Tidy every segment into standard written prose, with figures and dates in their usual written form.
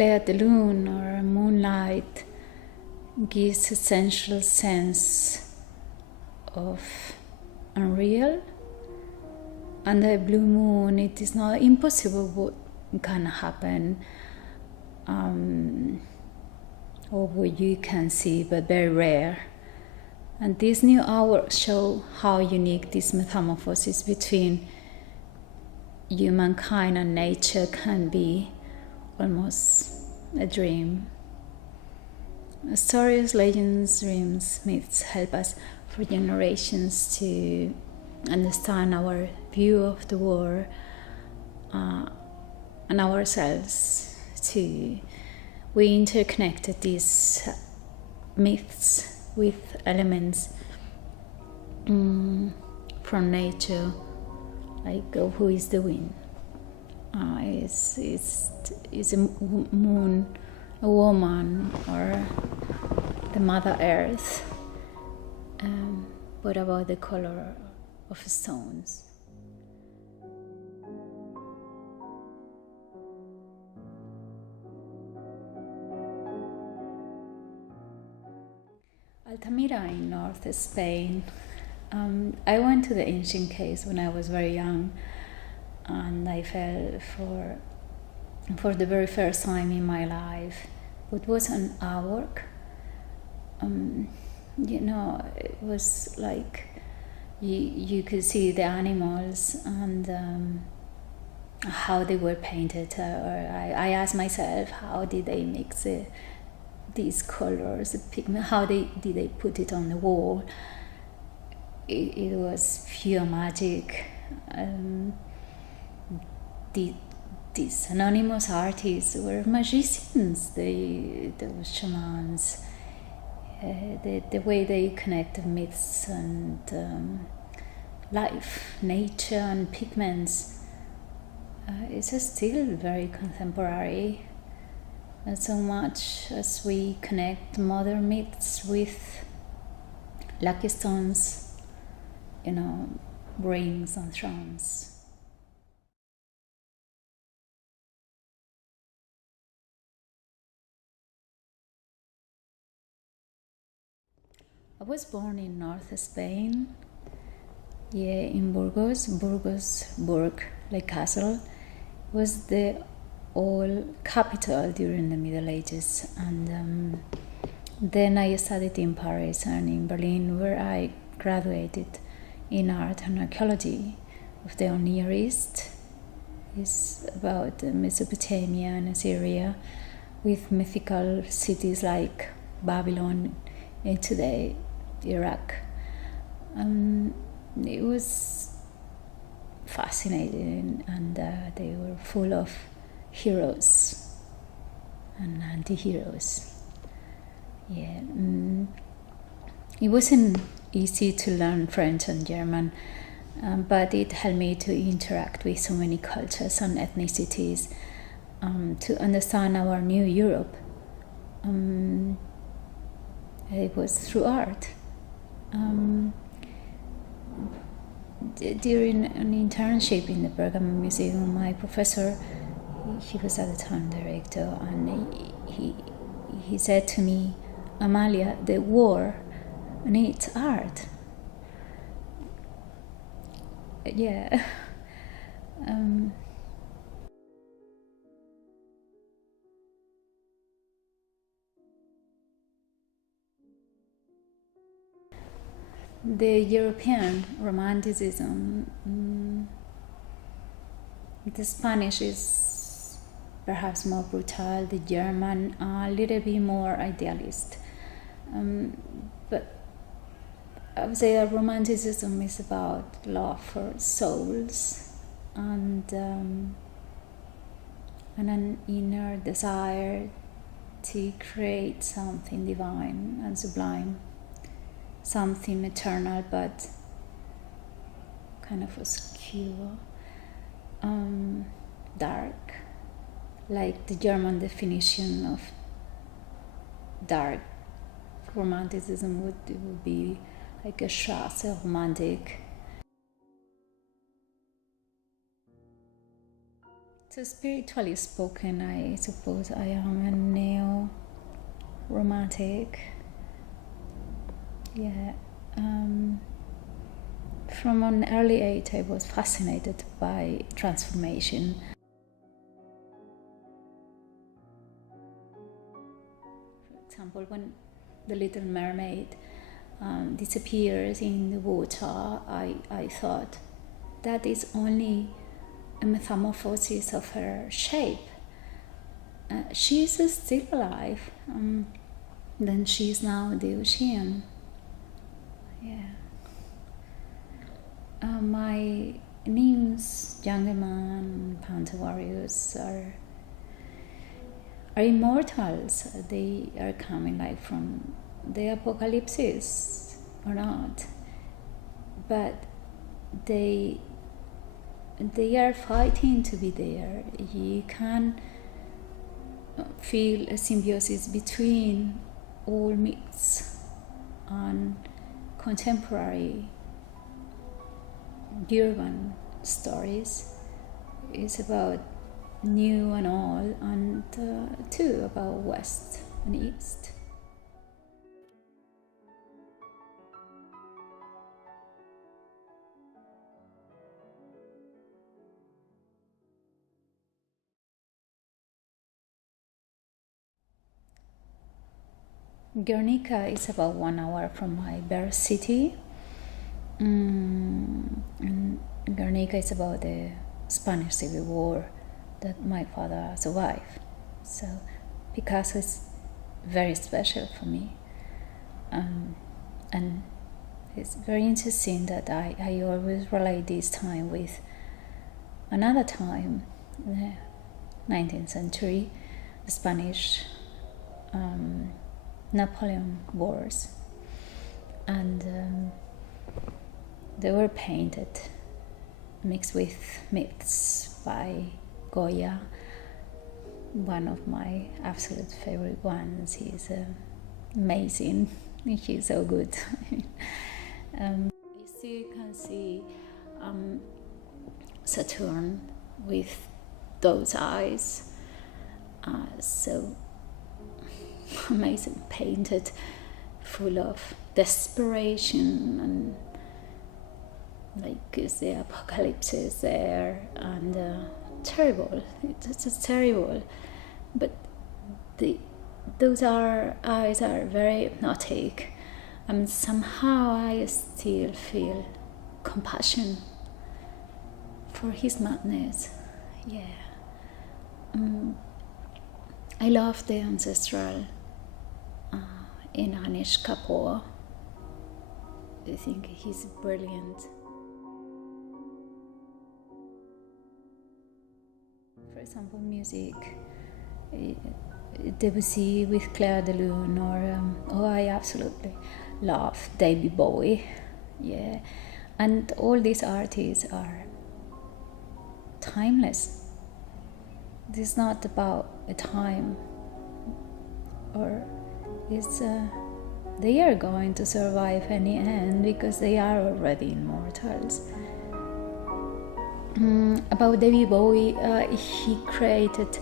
play at the moon or moonlight gives a sensual sense of unreal. Under a blue moon, it is not impossible what can happen, or what you can see, but very rare. And these new hours show how unique this metamorphosis between humankind and nature can be, almost a dream. Stories, legends, dreams, myths help us for generations to understand our view of the world and ourselves too. We interconnected these myths with elements from nature, like who is the wind? Is a moon a woman, or the Mother Earth? What about the color of stones? Altamira in North Spain. I went to the ancient caves when I was very young, and I fell for the very first time in my life. It was an artwork. It was like you could see the animals and how they were painted. I asked myself, how did they mix these colors, the pigment? How did they put it on the wall? It was pure magic. These anonymous artists were magicians. They were shamans. The way they connected myths and life, nature, and pigments is still very contemporary. And so much as we connect modern myths with lucky stones, rings and thrones. I was born in North Spain, in Burgos, like castle, was the old capital during the Middle Ages, and then I studied in Paris and in Berlin, where I graduated in art and archaeology of the Near East. It's about Mesopotamia and Assyria, with mythical cities like Babylon and today Iraq. It was fascinating, and they were full of heroes and anti-heroes. It wasn't easy to learn French and German, but it helped me to interact with so many cultures and ethnicities, to understand our new Europe. It was through art. During an internship in the Bergamo Museum, my professor, he was at the time director, and he said to me, Amalia, the war needs art. The European Romanticism, the Spanish is perhaps more brutal, the German a little bit more idealist. But I would say that Romanticism is about love for souls and an inner desire to create something divine and sublime, something eternal but kind of obscure, dark, like the German definition of dark Romanticism would be like a Strasse romantic. So spiritually spoken, I suppose I am a neo-romantic. Yeah. From an early age, I was fascinated by transformation. For example, when the Little Mermaid disappears in the water, I thought that is only a metamorphosis of her shape. She's still alive. Then she's now the ocean. Yeah. My nymphs, Jungle Man, Panther warriors are immortals. They are coming like from the apocalypse or not, but they are fighting to be there. You can feel a symbiosis between all myths and contemporary urban stories. It's about new and all, and too about West and East. Guernica is about 1 hour from my birth city. And Guernica is about the Spanish Civil War that my father survived. So Picasso is very special for me. And it's very interesting that I always relate this time with another time, the 19th century, the Spanish Napoleon Wars. And they were painted, mixed with myths by Goya, one of my absolute favorite ones. He's amazing. He's so good. You still can see Saturn with those eyes, so amazing, painted, full of desperation, and like is the apocalypse is there, and terrible. It's just terrible, but those eyes are very hypnotic. Somehow I still feel compassion for his madness. Yeah. I love the ancestral in Anish Kapoor. I think he's brilliant. For example, music, Debussy with Claire de Lune, or I absolutely love David Bowie. Yeah, and all these artists are timeless. This is not about a time, or it's they are going to survive any end because they are already immortals. About David Bowie, he created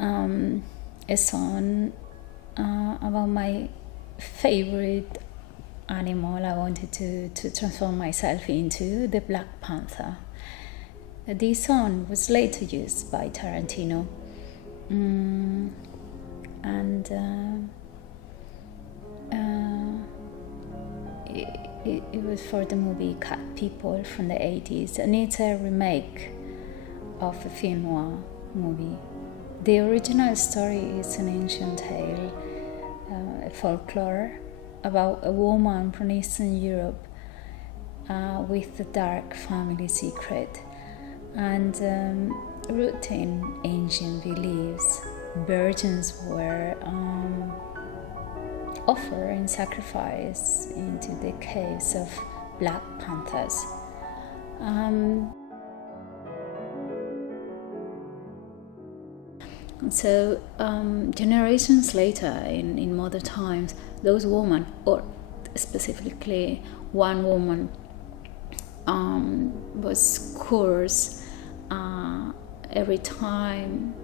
a song about my favorite animal I wanted to transform myself into, the Black Panther. This song was later used by Tarantino, and it was for the movie Cat People from the 80s, and it's a remake of a film noir movie. The original story is an ancient tale, a folklore about a woman from Eastern Europe with a dark family secret, and rooted in ancient beliefs. Virgins were offered in sacrifice into the caves of Black Panthers. So generations later, in modern times, those women, or specifically one woman, was cursed every time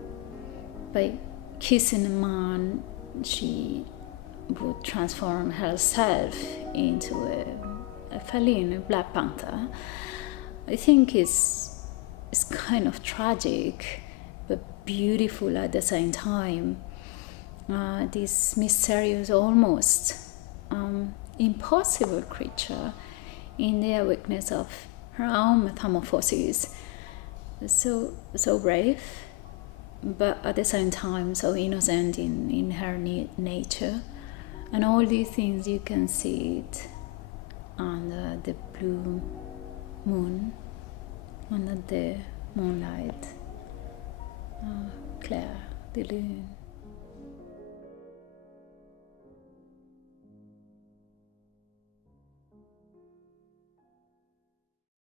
by kissing a man, she would transform herself into a feline, a Black Panther. I think it's kind of tragic, but beautiful at the same time. This mysterious, almost impossible creature in the awakeness of her own metamorphosis. So brave, but at the same time so innocent in her nature. And all these things, you can see it under the blue moon, under the moonlight, Claire de Lune.